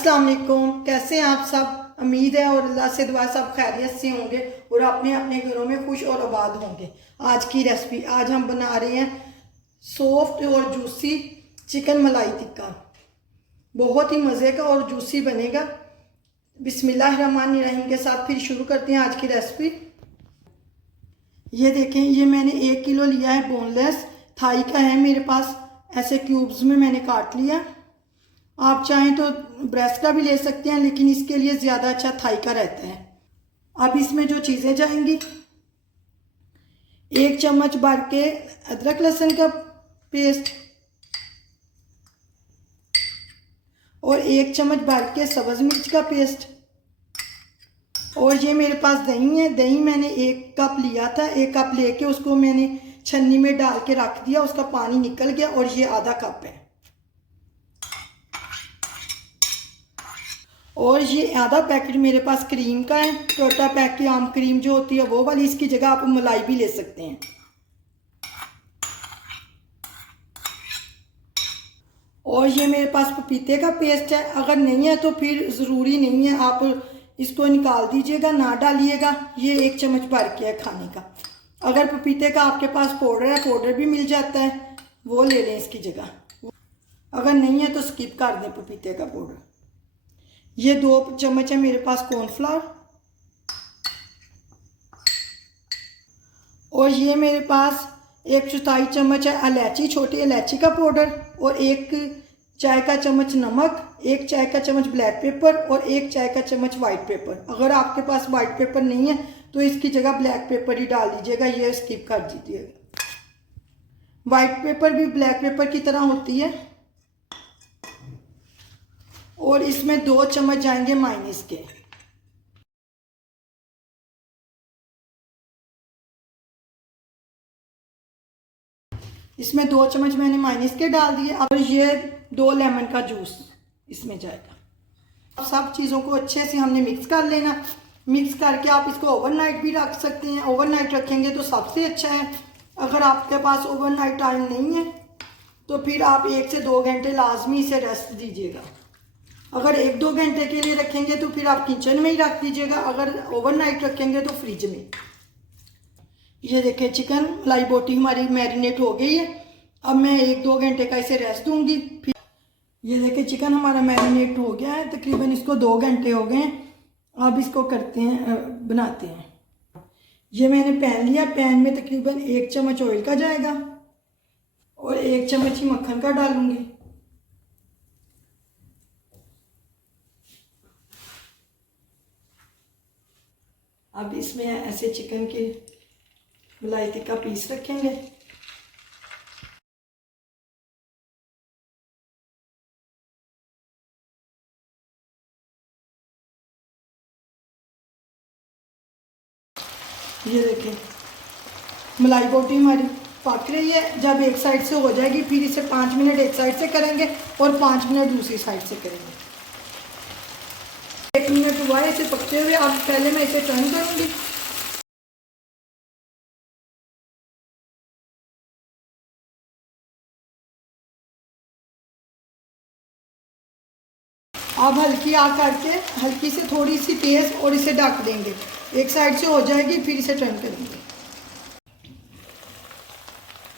अस्सलाम वालेकुम। कैसे हैं आप सब? उम्मीद है और अल्लाह से दुआ सब खैरियत से होंगे और अपने अपने घरों में खुश और आबाद होंगे। आज की रेसिपी, आज हम बना रहे हैं सॉफ्ट और जूसी चिकन मलाई टिक्का। बहुत ही मज़े का और जूसी बनेगा। बिस्मिल्लाहिर्रहमानिर्रहीम के साथ फिर शुरू करते हैं आज की रेसिपी। ये देखें, ये मैंने 1 किलो लिया है बोनलेस थाई का है मेरे पास। ऐसे क्यूब्स में मैंने काट लिया। आप चाहें तो ब्रेस्ट का भी ले सकते हैं, लेकिन इसके लिए ज़्यादा अच्छा थाई का रहता है। अब इसमें जो चीज़ें जाएंगी, 1 चम्मच भर के अदरक लहसुन का पेस्ट और 1 चम्मच भर के सब्ज़ मिर्च का पेस्ट। और ये मेरे पास दही है। दही मैंने 1 कप लिया था। 1 कप लेके उसको मैंने छन्नी में डाल के रख दिया, उसका पानी निकल गया। और ये आधा कप है। और ये आधा पैकेट मेरे पास क्रीम का है, टोटा पैक की आम क्रीम जो होती है वो वाली। इसकी जगह आप मलाई भी ले सकते हैं। और ये मेरे पास पपीते का पेस्ट है। अगर नहीं है तो फिर ज़रूरी नहीं है, आप इसको निकाल दीजिएगा, ना डालिएगा। ये 1 चम्मच भर के है खाने का। अगर पपीते का आपके पास पाउडर है, पाउडर भी मिल जाता है, वो ले लें इसकी जगह। अगर नहीं है तो स्किप कर दें पपीते का पाउडर। ये 2 चम्मच है मेरे पास कॉर्नफ्लावर। और ये मेरे पास 1/4 चम्मच है इलायची, छोटी इलायची का पाउडर। और 1 चाय का चम्मच नमक, 1 चाय का चम्मच ब्लैक पेपर और 1 चाय का चम्मच वाइट पेपर। अगर आपके पास वाइट पेपर नहीं है तो इसकी जगह ब्लैक पेपर ही डाल दीजिएगा, ये स्किप कर दीजिएगा। वाइट पेपर भी ब्लैक पेपर की तरह होती है। और इसमें 2 चम्मच जाएंगे मायोनीज के। इसमें 2 चम्मच मैंने मायोनीज के डाल दिए। अब ये 2 लेमन का जूस इसमें जाएगा। अब सब चीज़ों को अच्छे से हमने मिक्स कर लेना। मिक्स करके आप इसको ओवरनाइट भी रख सकते हैं। ओवरनाइट रखेंगे तो सबसे अच्छा है। अगर आपके पास ओवरनाइट टाइम नहीं है तो फिर आप 1 से 2 घंटे लाजमी इसे रेस्ट दीजिएगा। अगर 1-2 घंटे के लिए रखेंगे तो फिर आप किचन में ही रख दीजिएगा। अगर ओवरनाइट रखेंगे तो फ्रिज में। ये देखें, चिकन मलाई बोटी हमारी मैरिनेट हो गई है। अब मैं 1-2 घंटे का इसे रेस्ट दूंगी। फिर ये देखें, चिकन हमारा मैरिनेट हो गया है। तकरीबन इसको 2 घंटे हो गए। अब इसको करते हैं, बनाते हैं। ये मैंने पैन लिया। पैन में तकरीबन 1 चम्मच ऑयल का जाएगा और 1 चम्मच ही मक्खन का डालूंगी। अब इसमें ऐसे चिकन के मलाई टिक्का पीस रखेंगे। ये देखें, मलाई बोटी हमारी पक रही है। जब एक साइड से हो जाएगी फिर इसे 5 मिनट एक साइड से करेंगे और 5 मिनट दूसरी साइड से करेंगे। 1 मिनट हुआ है इसे पकते हुए। अब पहले मैं इसे टर्न करूंगी। अब हल्की आग करके हल्की से थोड़ी सी तेज और इसे ढक देंगे। एक साइड से हो जाएगी फिर इसे टर्न करेंगे।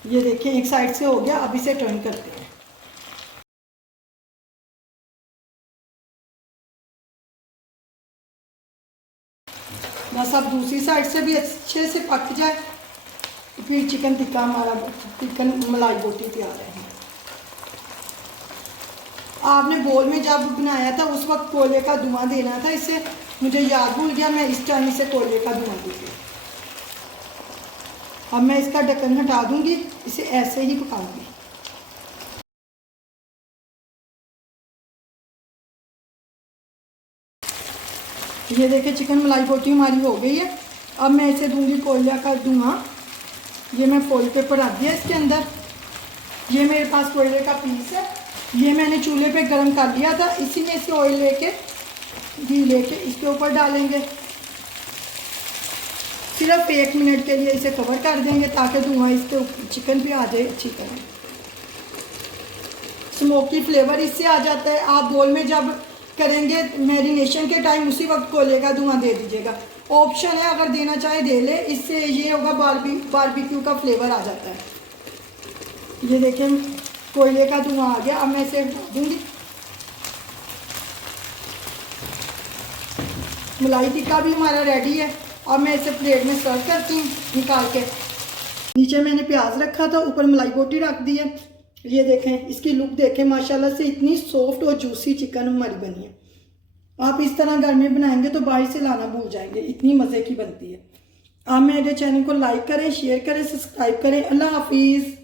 ये देखें, एक साइड से हो गया। अब इसे टर्न करते हैं। बस अब दूसरी साइड से भी अच्छे से पक जाए तो फिर चिकन टिक्का हमारा, चिकन मलाई बोटी तैयार है। आपने बोल में जब बनाया था उस वक्त कोयले का धुआं देना था। इसे मुझे याद भूल गया, मैं इस टाइम से कोयले का धुआं दूंगी। अब मैं इसका ढक्कन हटा दूंगी, इसे ऐसे ही पकाऊंगी। ये देखिए, चिकन मलाई बोटी हमारी हो गई है। अब मैं इसे दूंगी कोयले का धुआं। ये मैं फॉइल पेपर रख दिया इसके अंदर। ये मेरे पास कोयले का पीस है। ये मैंने चूल्हे पे गरम कर लिया था। इसी में से ऑयल लेके, घी लेके इसके ऊपर डालेंगे। सिर्फ 1 मिनट के लिए इसे कवर कर देंगे ताकि धुआं इसके चिकन पे आ जाए अच्छी तरह। स्मोकी फ्लेवर इससे आ जाता है। आप बोल में जब करेंगे मैरिनेशन के टाइम उसी वक्त कोयले का धुआं दे दीजिएगा। ऑप्शन है, अगर देना चाहे दे ले, इससे ये होगा बारबेक्यू का फ्लेवर आ जाता है। ये देखें कोयले का धुआं आ गया। अब मैं इसे हटा दूंगी। मलाई टिक्का भी हमारा रेडी है। अब मैं इसे प्लेट में सर्व करती हूँ निकाल के। नीचे मैंने प्याज रखा था, ऊपर मलाई बोटी रख दी है। ये देखें, इसकी लुक देखें, माशाल्लाह से इतनी सॉफ्ट और जूसी चिकन हमारी बनी है। आप इस तरह घर में बनाएंगे तो बाहर से लाना भूल जाएंगे, इतनी मज़े की बनती है। आप मेरे चैनल को लाइक करें, शेयर करें, सब्सक्राइब करें। अल्लाह हाफिज़।